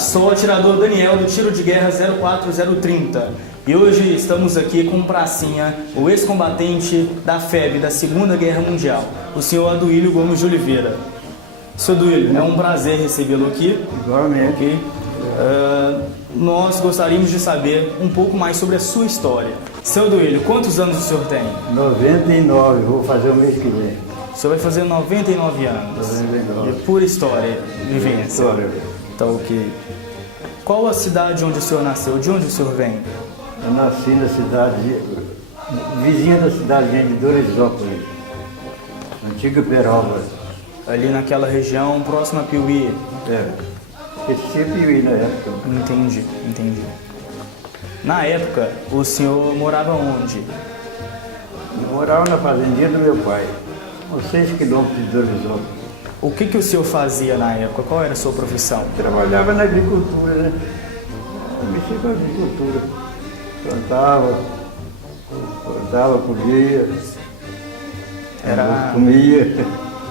sou o atirador Daniel do Tiro de Guerra 04030 e hoje estamos aqui com o pracinha, o ex-combatente da FEB da Segunda Guerra Mundial, o senhor Aduílio Gomes de Oliveira. Senhor Aduílio, é um prazer recebê-lo aqui. Igualmente. Okay? Nós gostaríamos de saber um pouco mais sobre a sua história. Senhor Aduílio, quantos anos o senhor tem? 99, vou fazer o mês que vem. O senhor vai fazer 99 anos. 99. É pura história, vivência. História. Então, ok. Qual a cidade onde o senhor nasceu? De onde o senhor vem? Eu nasci na cidade, vizinha da cidadezinha de Doresópolis, antiga Perópolis. Ali naquela região, próxima a Piuí. Esse é Piuí na época. Entendi. Na época, o senhor morava onde? Eu morava na fazendinha do meu pai, uns 6 quilômetros de Doresópolis. O que o senhor fazia na época? Qual era a sua profissão? Trabalhava na agricultura, né? Eu mexia com a agricultura. Plantava, colhia, comia.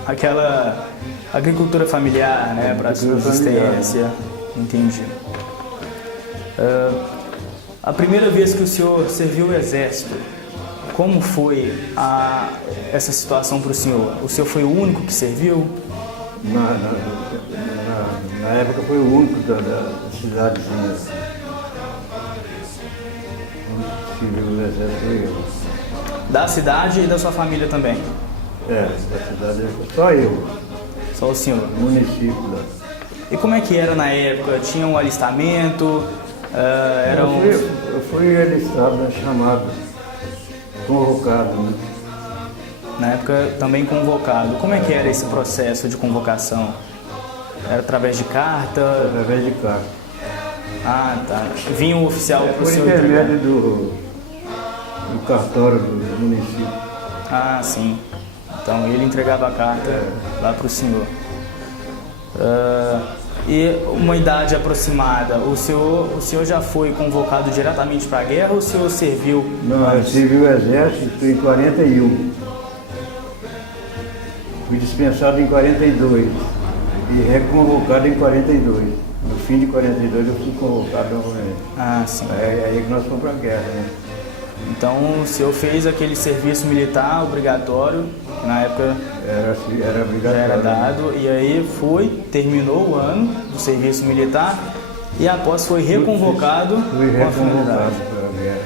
Aquela agricultura familiar, né? Para subsistência. Entendi. A primeira vez que o senhor serviu o exército, como foi essa situação para o senhor? O senhor foi o único que serviu? Na época foi o único da cidadezinha. O exército foi eu. Da cidade e da sua família também? Da cidade só eu. Só o senhor? Município lá. E como é que era na época? Tinha um alistamento? Eu fui alistado, né, chamado, convocado. Né? Na época também convocado. Como é que era esse processo de convocação? Era através de carta? Através de carta. Ah, tá. Vinha um oficial para o senhor entregar? Por intermédio do cartório do município. Ah, sim. Então ele entregava a carta lá para o senhor. E uma idade aproximada, o senhor já foi convocado diretamente para a guerra ou o senhor serviu? Não, eu servi o exército em 41. Fui dispensado em 42 e reconvocado em 42. No fim de 42 eu fui convocado novamente. Ah, sim. É aí que nós fomos para a guerra, né? Então o senhor fez aquele serviço militar obrigatório, que na época era obrigatório, já era dado, e aí terminou o ano do serviço militar e após foi reconvocado com a finalidade. Para a guerra.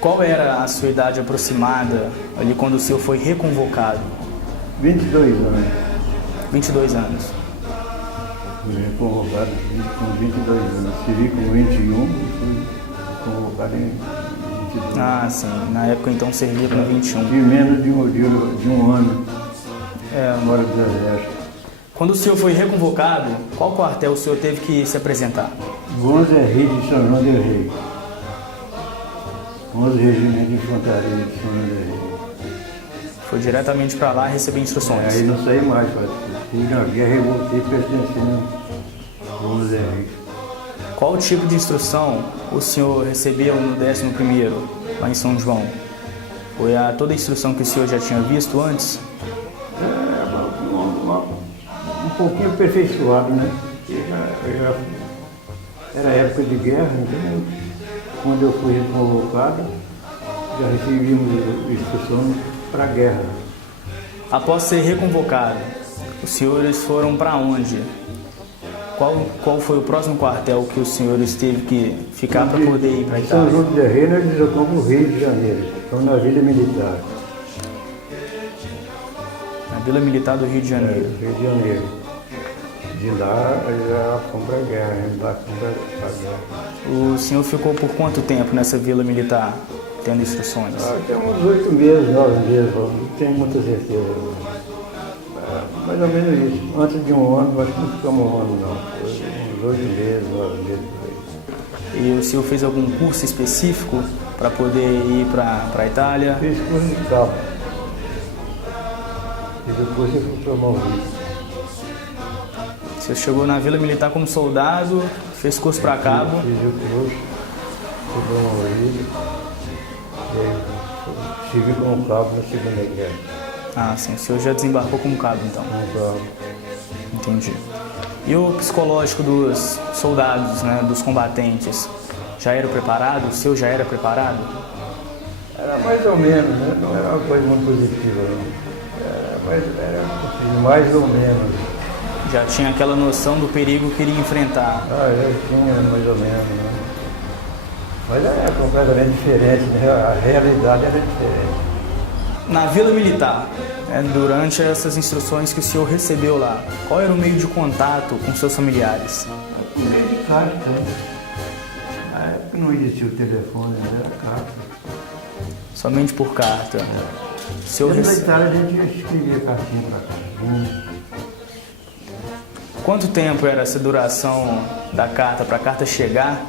Qual era a sua idade aproximada ali quando o senhor foi reconvocado? 22 anos. 22 anos. Fui reconvocado com 22 anos. Servi com 21 e fui convocado em 22. Ah, sim. Na época então servia com 21. Tive menos de um ano fora do exército. Quando o senhor foi reconvocado, qual quartel o senhor teve que se apresentar? 11 RI de São João del Rei. 11 regimentos de infantaria de São João del Rei. Foi diretamente para lá receber instruções. Aí não saí mais, fui na guerra e voltei pertencendo ao 11 RI. Qual tipo de instrução o senhor recebeu no 11º, lá em São João? Foi toda a instrução que o senhor já tinha visto antes? Um pouquinho aperfeiçoado, né? Era época de guerra, então, quando eu fui convocado, já recebíamos instrução para a guerra. Após ser reconvocado, os senhores foram para onde? Qual foi o próximo quartel que os senhores teve que ficar para poder ir para a Itália? São João del Rei, nós deslocamos para o Rio de Janeiro, estamos na Vila Militar. Na Vila Militar do Rio de Janeiro. Rio de Janeiro. De lá já fomos para a guerra, O senhor ficou por quanto tempo nessa Vila Militar, tendo instruções? Tem uns 8 meses, 9 meses, não tenho muita certeza. Mais ou menos isso. Antes de um ano, acho que não ficamos um ano não. Foi uns 8 meses, 9 meses. E o senhor fez algum curso específico para poder ir para a Itália? Fiz curso de cabo. E depois eu fui para Maurício. O senhor chegou na Vila Militar como soldado, fez curso para cabo? Fiz o curso, fui para Maurício. E aí estive como cabo na Segunda Guerra. Ah, sim. O senhor já desembarcou como cabo, então? Como cabo. Entendi. E o psicológico dos soldados, né, dos combatentes, já era preparado? O seu já era preparado? Era mais ou menos, né? Não era uma coisa muito positiva, não. Era possível, mais ou menos. Já tinha aquela noção do perigo que iria enfrentar? Eu tinha mais ou menos, né? Mas era completamente diferente, né? A realidade era diferente. Na Vila Militar, né, durante essas instruções que o senhor recebeu lá, qual era o meio de contato com seus familiares? Por meio de carta, né? Na época não existia o telefone, era carta. Somente por carta? O senhor Na Itália a gente escrevia cartinha para cá. Quanto tempo era essa duração da carta, para a carta chegar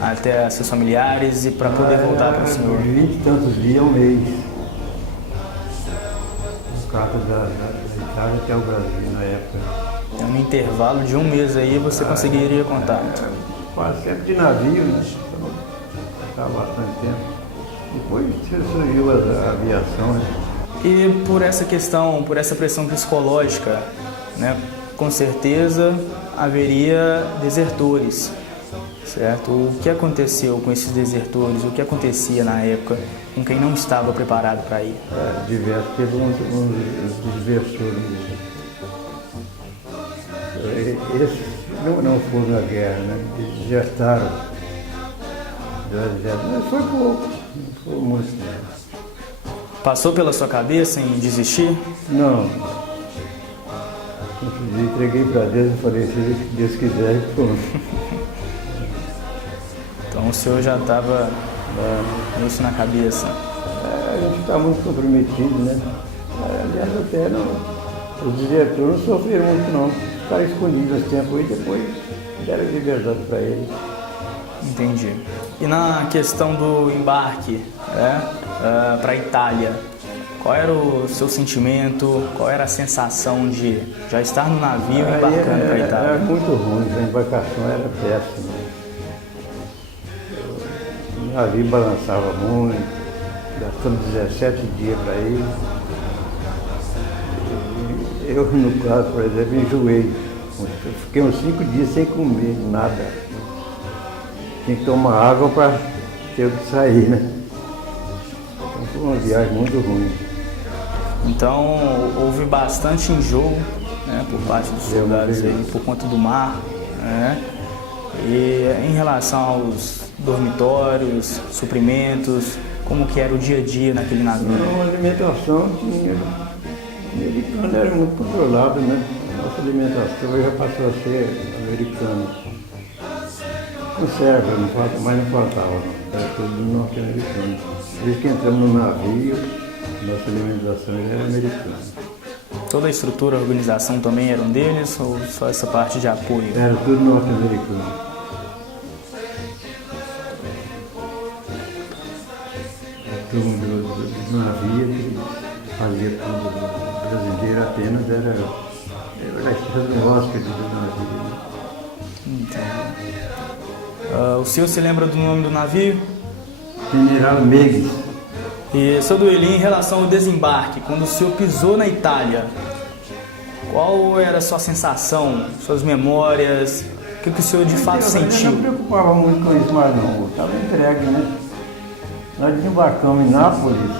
até seus familiares e para poder voltar para o senhor? 20 e tantos dias ao mês. Carta da Itália até o Brasil na época. É um intervalo de um mês aí você conseguiria contato? Quase sempre de navio, né? Estava bastante tempo. Depois surgiu a aviação, né? E por essa questão, por essa pressão psicológica, né, com certeza haveria desertores, certo? O que aconteceu com esses desertores? O que acontecia na época com quem não estava preparado para ir? Diversos, teve uns desertores. Esses não foram na guerra, né? Eles desertaram. Mas foi pouco, não foi muito. Passou pela sua cabeça em desistir? Não. Entreguei para Deus e falei, se Deus quiser, pronto. Então o senhor já estava com isso na cabeça? A gente está muito comprometido, né? Aliás, até não, os diretores não sofreram muito não. Ficaram escondidos esse tempo e depois deram liberdade para eles. Entendi. E na questão do embarque, né, para a Itália, qual era o seu sentimento, qual era a sensação de já estar no navio embarcando para a Itália? Era muito ruim, a embarcação era péssima. O navio balançava muito, gastamos 17 dias para ir. Eu, no caso, por exemplo, enjoei. Eu fiquei uns 5 dias sem comer nada. Tinha que tomar água para ter o que sair, né? Então foi uma viagem muito ruim. Então houve bastante enjoo, né, por parte dos soldados aí, por conta do mar, né? E em relação aos dormitórios, suprimentos, como que era o dia a dia naquele navio? A alimentação tinha. Americano era muito controlado, né? Nossa alimentação já passou a ser americana. Conserva, mas não faltava, não. Era tudo norte-americano. Desde que entramos no navio, nossa alimentação já era americana. Toda a estrutura, a organização também eram deles ou só essa parte de apoio? Era tudo norte-americano. A turma do navio que fazia tudo. O brasileiro apenas era o hóspede do navio. Entendi. O senhor se lembra do nome do navio? General Meiggs. E, seu Duílio, em relação ao desembarque, quando o senhor pisou na Itália, qual era a sua sensação, suas memórias, o que o senhor de fato sentiu? Eu não me preocupava muito com isso, mas não, estava entregue, né? Nós desembarcamos em Nápoles,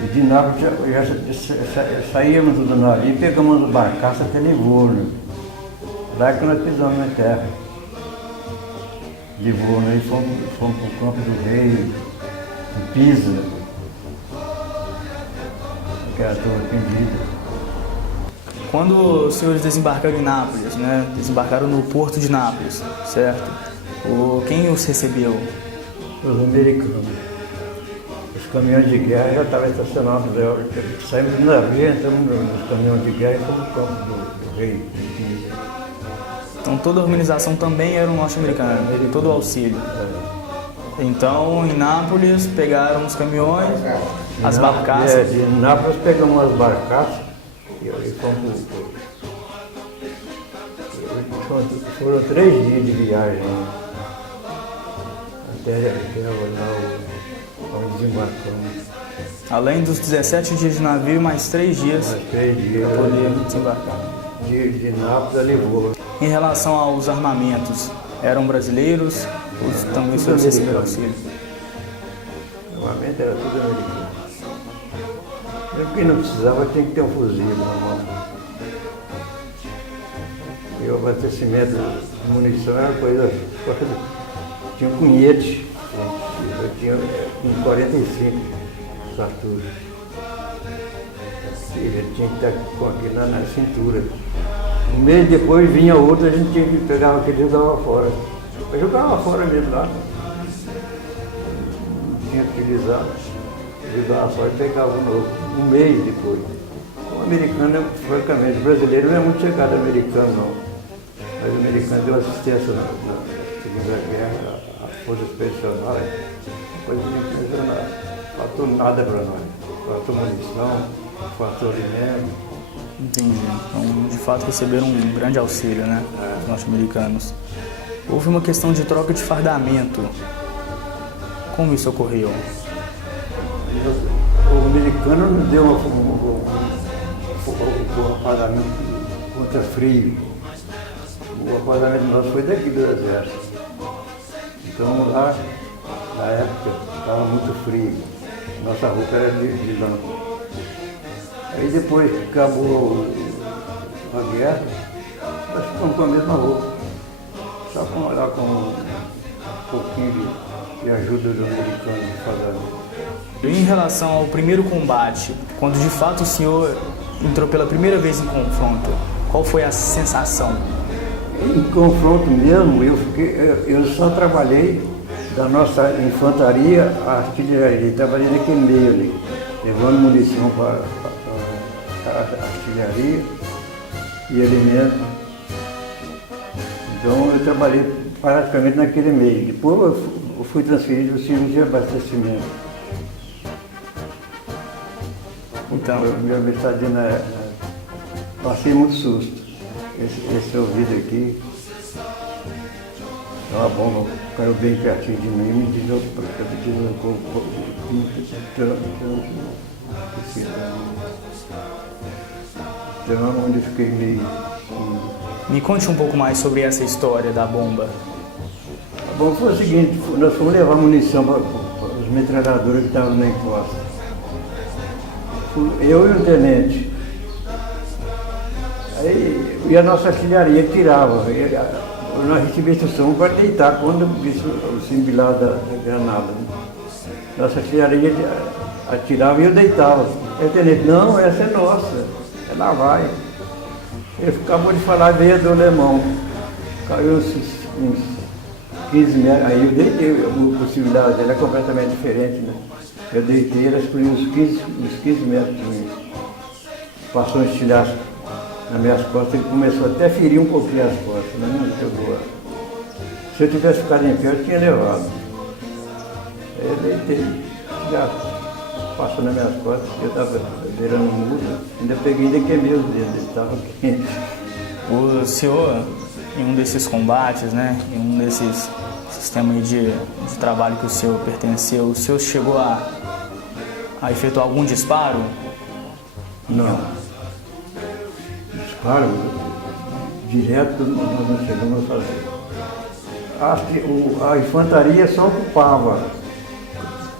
e de Nápoles já saímos do navio e pegamos a barcaça até Livorno. Lá que nós pisamos na terra. Livorno, aí fomos para o Campo do Rei, em Pisa, aquela torre pendida. Quando os senhores desembarcaram em Nápoles, né? Desembarcaram no porto de Nápoles, certo? Quem os recebeu? Os americanos. Os caminhões de guerra já estavam estacionados. Saímos do navio, entramos nos caminhões de guerra e fomos para o Campo do Rei, em Pisa. Então toda a organização também era um norte-americano, todo o auxílio. Então em Nápoles pegaram os caminhões, as barcaças. Em Nápoles pegamos as barcaças e fomos. Foram 3 dias de viagem até onde desembarcamos. Além dos 17 dias de navio, mais 3 dias Mais 3 dias para poder desembarcar. de Nápoles a Lisboa. Em relação aos armamentos, eram brasileiros ou também o senhor recebeu auxílio? O armamento era tudo americano. Quem não precisava tinha que ter um fuzil na mão. E o abastecimento de munição era coisa. Tinha um cunhete, eu tinha com 45 cartuchos. E ele tinha que estar com aquilo na cintura. Um mês depois vinha outro, a gente tinha que pegar aquele e jogava fora. Eu jogava fora mesmo lá. Não tinha que utilizar. Jogava fora e pegava um novo. Um mês depois. O americano, francamente, o brasileiro não é muito chegado ao americano, não. Mas o americano deu assistência na Segunda Guerra, a Força Expedicional, coisa impressionante. Faltou nada para nós. Faltou munição, faltou alimento. Entendi. Então, de fato, receberam um grande auxílio, né? Os norte-americanos. Houve uma questão de troca de fardamento. Como isso ocorreu? O americano nos deu um fardamento contra frio. O fardamento nosso foi daqui do exército. Então lá, na época, estava muito frio. Nossa roupa era de lã. Aí depois que acabou a guerra, nós ficamos com a mesma roupa. Só com lá com um pouquinho de ajuda do americano de fardamento. Em relação ao primeiro combate, quando de fato o senhor entrou pela primeira vez em confronto, qual foi a sensação? Em confronto mesmo, eu só trabalhei da nossa infantaria à artilharia. Trabalhei naquele meio ali, levando munição para a artilharia e alimentos. Então eu trabalhei praticamente naquele meio. Depois eu fui transferido para o serviço de abastecimento. Então, Minha estadia passei muito susto. Esse ouvido aqui, uma bomba caiu bem pertinho de mim e me deslocou. Então, onde eu fiquei meio. Me conte um pouco mais sobre essa história da bomba. A bomba foi o seguinte: nós fomos levar munição para os metralhadores que estavam na encosta. Eu e o tenente. Aí, e a nossa artilharia tirava. Nós recebíamos instrução para deitar quando o simbilar da granada. Né? Nossa artilharia atirava e eu deitava. Aí o tenente, não, essa é nossa, ela vai. Ele acabou de falar, veio do alemão. Caiu uns 15 metros, aí eu deitei, a possibilidade dela é completamente diferente, né? Eu deitei, ela explodiu uns 15 metros de mim. Passou um estilhaço nas minhas costas, ele começou até a ferir um pouquinho as costas, mas não pegou. Se eu tivesse ficado em pé, eu tinha levado. Aí eu deitei, já passou nas minhas costas, eu estava virando muda, ainda peguei e ainda queimei os dedos, ele estava quente. O senhor, em um desses combates, né, em um desses sistemas de trabalho que o senhor pertenceu, o senhor chegou a efetuar algum disparo? Não. Disparo, direto nós não chegamos a fazer. A infantaria só ocupava.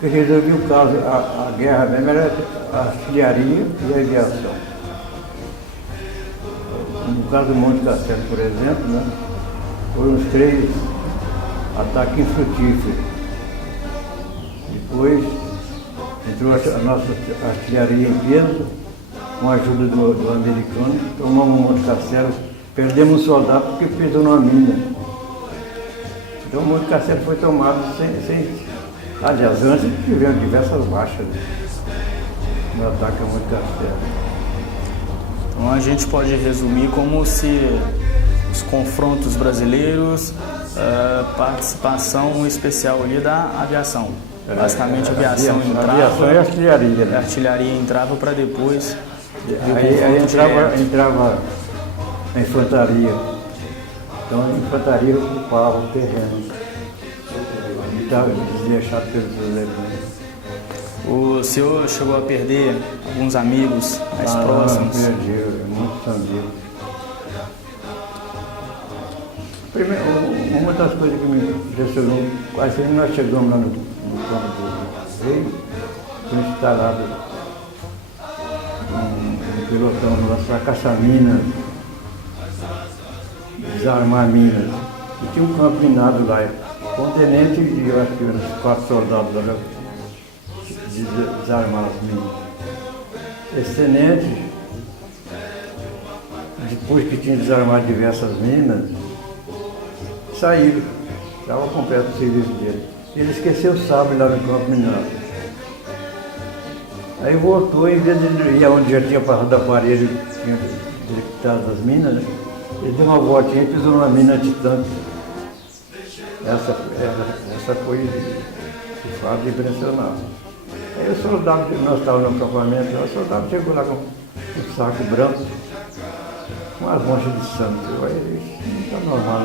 Que resolvia o caso, a guerra mesmo era a artilharia e a aviação. No caso do Monte Castelo, por exemplo, né, foram os 3 ataques infrutíferos. Depois entrou a nossa artilharia em peso, com a ajuda do americano, tomamos o Monte Castelo, perdemos um soldado porque pisou numa mina. Então o Monte Castelo foi tomado sem. Aliás, antes tivemos diversas baixas no ataque ao Monte Castelo. Então a gente pode resumir como se os confrontos brasileiros, participação especial ali da aviação. Basicamente a aviação entrava. A aviação e a artilharia. Né? A artilharia entrava para depois. Aí entrava a infantaria. Então a infantaria ocupava o terreno. E estava desleixado pelos alemães. O senhor chegou a perder alguns amigos mais próximos? Perdi, muitos amigos. Uma das coisas que me impressionou, quase que nós chegamos lá no campo do Rei, foi instalado um pilotão nosso para caçar minas, desarmar minas. E tinha um campo minado lá, com um tenente e eu acho que uns 4 soldados lá desarmar as minas. Esse tenente, depois que tinha desarmado diversas minas, saíram, estava completo o serviço dele. Ele esqueceu o sabre lá no campo minado. Aí voltou, em vez de ir onde já tinha passado a parede, tinha detectado as minas, né? Ele deu uma voltinha e pisou numa mina titã. Essa foi de fato impressionante. Aí o soldado, nós estávamos no acampamento, o soldado chegou lá com um saco branco, com umas manchas de sangue. Aí não está normal,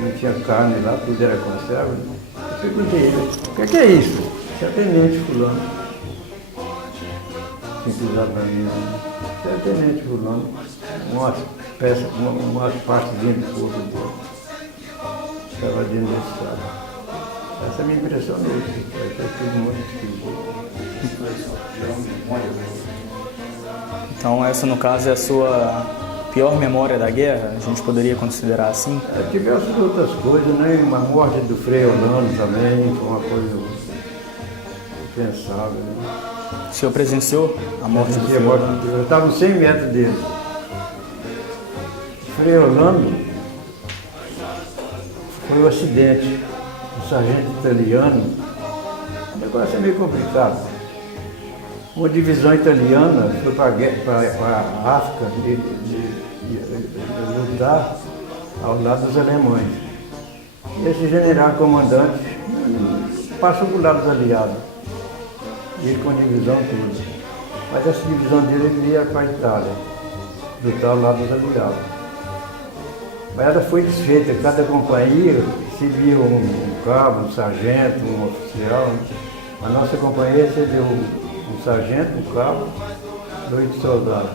não tinha carne lá, tudo era conserva. Eu perguntei a ele, o que é isso? Isso é tenente fulano. Tinha pisado na minha. Isso é tenente fulano. Umas peças, umas partes dentro do corpo dele. Estava dentro desse saco. Essa me impressionou, eu fiz muito esquisito. Então essa no caso é a sua pior memória da guerra? A gente poderia considerar assim? Tivemos outras coisas, né? Uma morte do Frei Orlando também, foi uma coisa impensável. Né? O senhor presenciou a morte do Frei Orlando? Eu estava uns 100 metros dele. O Frei Orlando foi um acidente. Um sargento italiano, o negócio é meio complicado. Uma divisão italiana foi para a África lutar ao lado dos alemães. E esse general comandante passou do lado dos aliados. E ele com a divisão toda. Mas essa divisão dele ele ia para a Itália, lutar ao lado dos aliados. Mas ela foi desfeita, cada companhia recebia um cabo, um sargento, um oficial. A nossa companhia recebeu um sargento, um cabo, 2 soldados.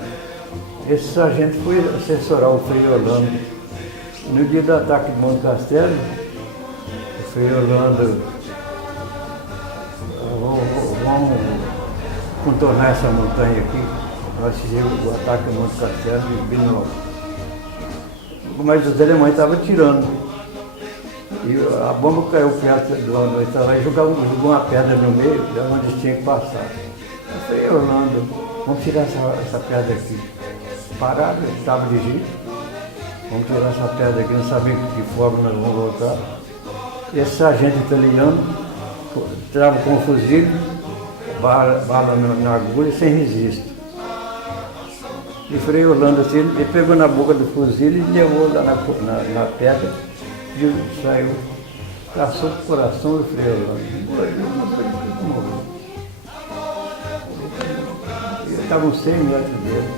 Esse sargento foi assessorar o Frei Orlando. No dia do ataque de Monte Castelo, o Frei Orlando, vamos contornar essa montanha aqui. Nós fizemos o ataque de Monte Castelo de Binó. Mas os alemães estavam tirando. E a bomba caiu perto de onde estava lá e jogou uma pedra no meio, de onde tinha que passar. Eu falei, Orlando, vamos tirar essa pedra aqui. Pararam, estava de jeito. Vamos tirar essa pedra aqui, não sabia de que forma nós vamos voltar. Esse sargento italiano estava com um fuzil, bala na agulha, sem registro. E Frei Orlando assim, ele pegou na boca do fuzil e levou lá na pedra e saiu, passou o coração do Frei Orlando. Ele estava uns 100 metros dele.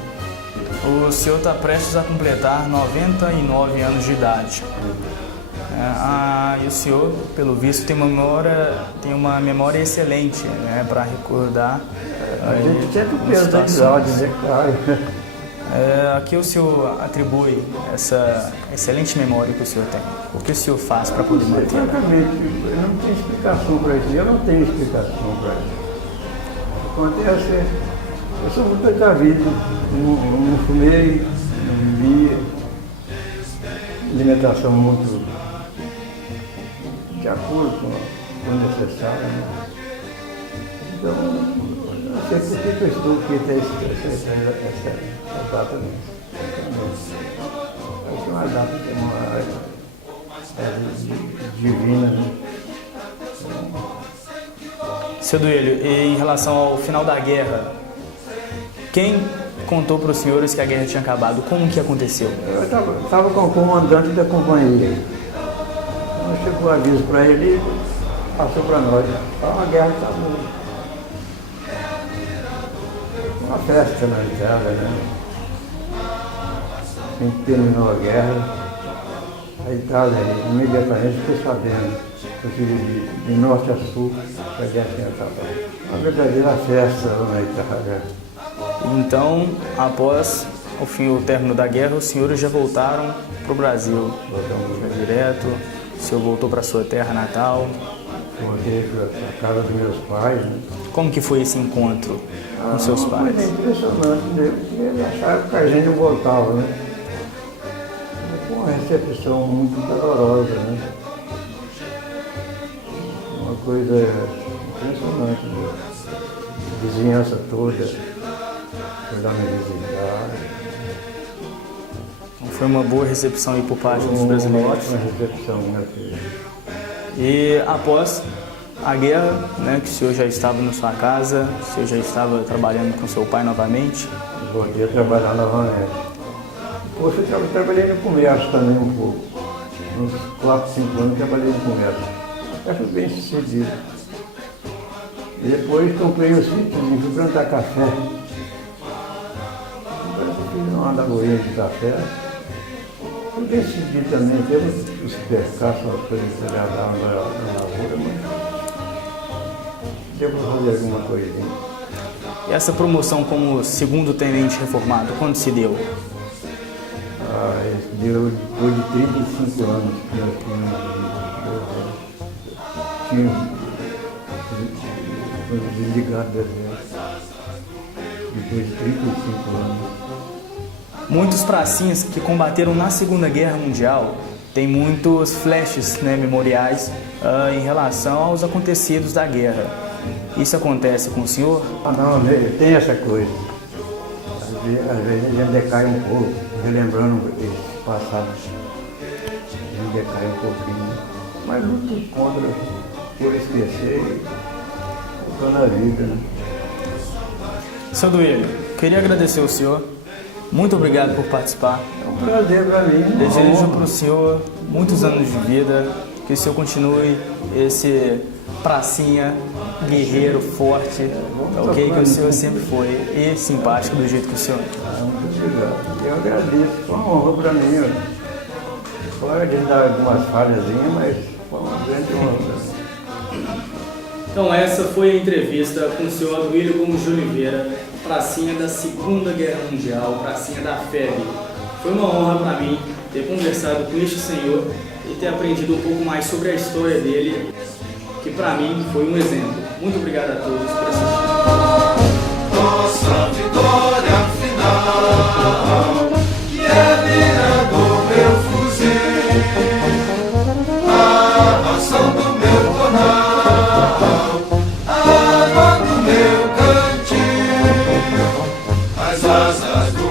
O senhor está prestes a completar 99 anos de idade. E o senhor, pelo visto, tem uma memória excelente, né, para recordar. A gente sempre pensa em episódios, né, cara? Aqui o senhor atribui essa excelente memória que o senhor tem. O que o senhor faz para poder manter? Francamente, eu não tenho explicação para isso. Eu não tenho explicação para isso. Acontece, eu sou muito precavido. Não fumei, não bebi. Alimentação muito de acordo com o necessário. Né? Então, não sei por que eu estou aqui até essa data mesmo. Acho que é uma data que é divina. Né? Seu Duílio, e em relação ao final da guerra, quem contou para os senhores que a guerra tinha acabado? Como que aconteceu? Eu estava com o comandante da companhia. Então chegou o aviso para ele e passou para nós. A guerra acabou. Uma festa na Itália, né? Assim que terminou a guerra, a Itália imediatamente ficou sabendo, porque de norte a sul, que a guerra tinha acabado. Uma verdadeira festa lá na Itália. Então, após o término da guerra, os senhores já voltaram para o Brasil. Foi direto, o senhor voltou para sua terra natal. Voltei para a casa dos meus pais, né? Como que foi esse encontro com seus pais? Foi impressionante, né? Porque eles acharam que a gente não voltava, né? Foi uma recepção muito calorosa, né? Uma coisa impressionante, né? A vizinhança toda foi lá me visitar. Foi uma boa recepção aí por parte dos Uma brasileiros. ótima recepção, né, filho? E após a guerra, né, que o senhor já estava na sua casa, o senhor já estava trabalhando com seu pai novamente. Voltei a trabalhar novamente. Depois eu trabalhei no comércio também um pouco. Uns 4, 5 anos trabalhei no comércio. Já fui bem sucedido. E depois comprei um sítio, fui plantar café. Depois eu fiz uma lagoinha de café. Fui bem sucedido também, teve os percalços, umas coisas que se agarravam na lavoura, mas deu para fazer alguma coisinha. E essa promoção como segundo tenente reformado, quando se deu? Isso deu depois de 35 anos que eu tinha desligado da vida. Depois de 35 anos. Muitos pracinhas que combateram na Segunda Guerra Mundial têm muitos flashes, né, memoriais em relação aos acontecidos da guerra. Isso acontece com o senhor? Não, tem essa coisa. Às vezes a gente decai um pouco, relembrando esse passado. A gente decai um pouquinho. Mas luto contra por esquecer e estou na vida, né? Seu Duílio, queria agradecer ao senhor. Muito obrigado por participar. É um prazer para mim. Desejo para o senhor muitos anos de vida, que o senhor continue esse pracinha guerreiro, forte, ok? Que o senhor sempre foi e simpático do jeito que o senhor é. Muito obrigado. Eu agradeço, foi uma honra para mim. Pode dar algumas falhazinhas, mas foi uma grande honra. Então essa foi a entrevista com o senhor Duílio Gomes de Oliveira, pracinha da Segunda Guerra Mundial, pracinha da FEB. Foi uma honra para mim ter conversado com este senhor e ter aprendido um pouco mais sobre a história dele, que para mim foi um exemplo. Muito obrigado a todos por assistir. Nossa vitória final, que é mira do meu fuzil, a ação do meu corral, a água do meu cantil, as asas do